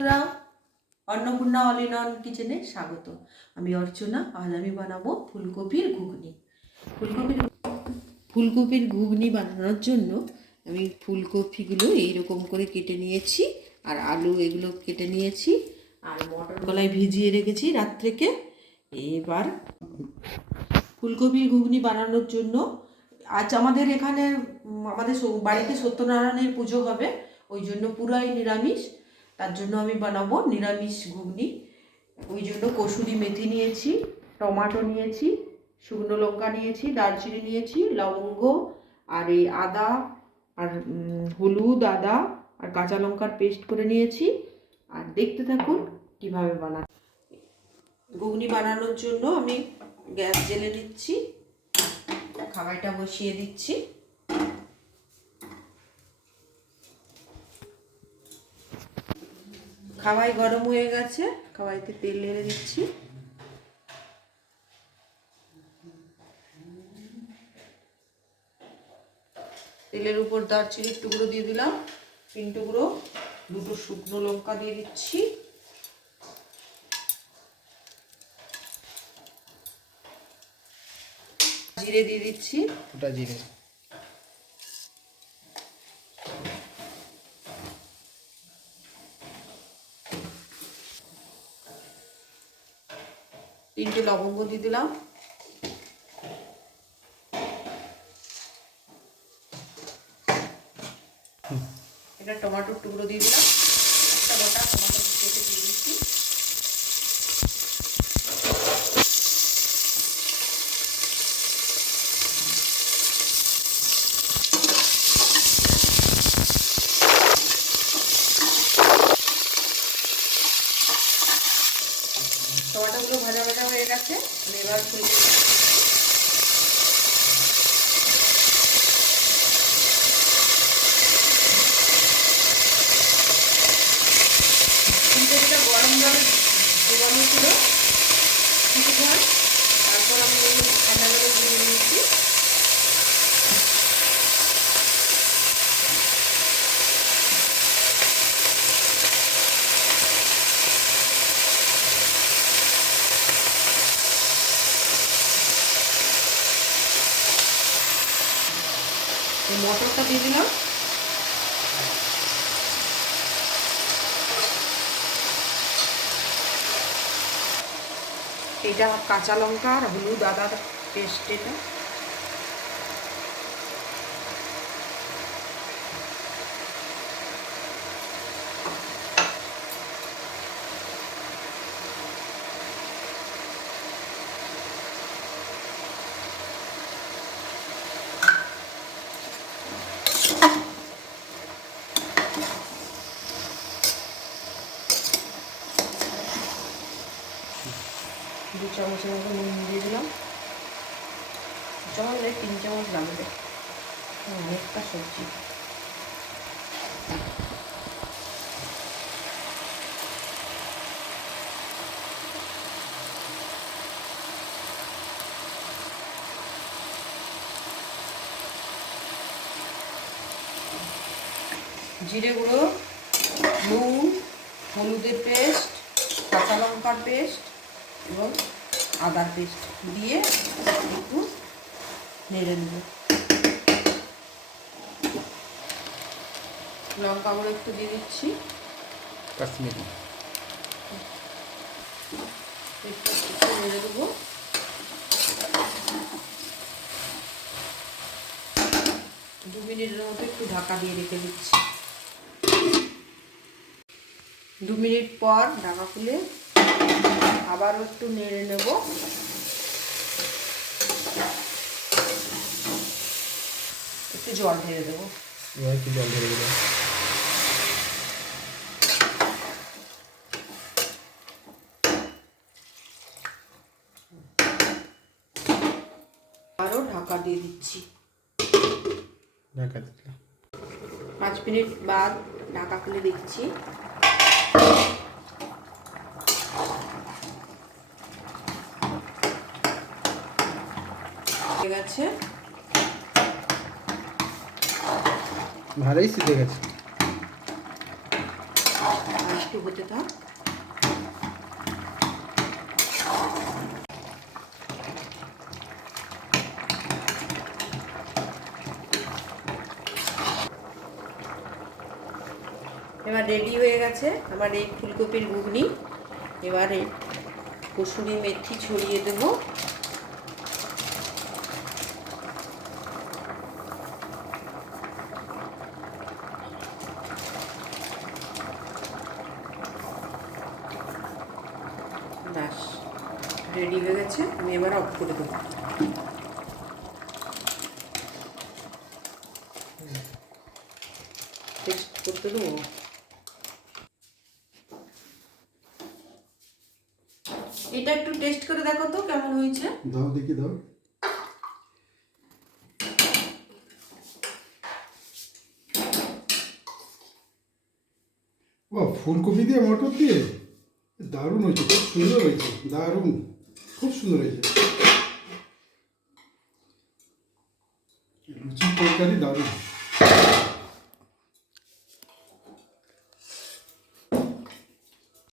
বন্ধুরা, Annapurna all in one কিচেনে স্বাগত। আমি অর্চনা। আজ আমি বানাবো ফুলকপির ঘুগনি। ফুলকপির ঘুগনি বানানোর জন্য আমি ফুলকপিগুলো এইরকম করে কেটে নিয়েছি, আর আলু এগুলো কেটে নিয়েছি, আর মটর কলাই ভিজিয়ে রেখেছি রাত থেকে। এবার ফুলকপির ঘুগনি বানানোর জন্য আজ আমাদের এখানে আমাদের বাড়িতে সত্যনারায়ণের পুজো হবে, ওই জন্য পুরাই নিরামিষ। তার জন্য আমি বানাবো নিরামিষ ঘুগনি। ওই জন্য কসুরি মেথি নিয়েছি, টমেটো নিয়েছি, শুকনো লঙ্কা নিয়েছি, দারচিনি নিয়েছি, লবঙ্গ, আর এই আদা, আর হলুদ, আদা আর কাঁচা লঙ্কার পেস্ট করে নিয়েছি। আর দেখতে থাকুন কিভাবে বানানো। ঘুগনি বানানোর জন্য আমি গ্যাস জ্বেলে নিচ্ছি, কড়াইটা বসিয়ে দিচ্ছি। কড়াই গরম হয়ে গেছে, কড়াইতে তেল ঢেলে দিচ্ছি। তেলের উপর দারচিনির টুকরো দিয়ে দিলাম 3 টুকরো, 2টো শুকনো লঙ্কা দিয়ে দিচ্ছি, জিরে দিয়ে দিচ্ছি, গোটা জিরে, তিনটে লবঙ্গ দিয়ে দিলাম, একটা টমেটোর টুকরো দিয়ে দিলাম, একটা গোটা টমেটো কেটে দিয়ে দিচ্ছি। টমেটোগুলো ভাজা ভাজা হয়ে গেছে, আমি এবার ফুলকপিটা গরম জলে ডোবানো ছিল কিছুক্ষণ, তারপর আমি ঠান্ডা জলে দিয়ে নিয়েছি। মটরটা দিয়ে দিলাম, এটা কাঁচা লঙ্কা আর হলুদ আদার পেস্ট, এটা দু চামচের মতো নুন দিয়ে দিলাম, 2 চামচ 3 চামচ লাগবে, অনেকটা সবজি। জিরে গুঁড়ো, নুন, হলুদের পেস্ট, কাঁচা লঙ্কার পেস্ট এবং আদার পেস্ট দিয়ে একটু নেড়ে নেব। লঙ্কা গুঁড়ো একটু দিয়ে দিচ্ছি, কাশ্মীরি একটু নেড়ে দেবো। দু মিনিটের মতো একটু ঢাকা দিয়ে রেখে দিচ্ছি। 2 মিনিট পর ঢাকা খুলে আবারও একটু নেড়ে নেব। একটু জল ঢেলে দেবো, একটু জল ঢেলে দেবো। আরও ঢাকা দিয়ে দিচ্ছি। ঢাকা দিলাম, 5 মিনিট বাদ ঢাকা খুলে দিচ্ছি। হয়ে গেছে, ভালোই সিদ্ধ গেছে। একটু হতে থাক। এবার রেডি হয়ে গেছে আমার এই ফুলকপির ঘুগনি। এবারে কসুরি মেথি ছড়িয়ে দেবো। ব্যাস রেডি হয়ে গেছে, আমি এবার অফ করে দেবো। টেস্ট করতে দেবো। এটা একটু টেস্ট করে দেখো তো কেমন হয়েছে। দাও দেখি, দাও। ও ফুলকপি দিয়ে মটর দিয়ে দারুণ হয়েছে, খুব সুন্দর হয়েছে, দারুণ, খুব সুন্দর হয়েছে। লুচির তরকারি দারুণ।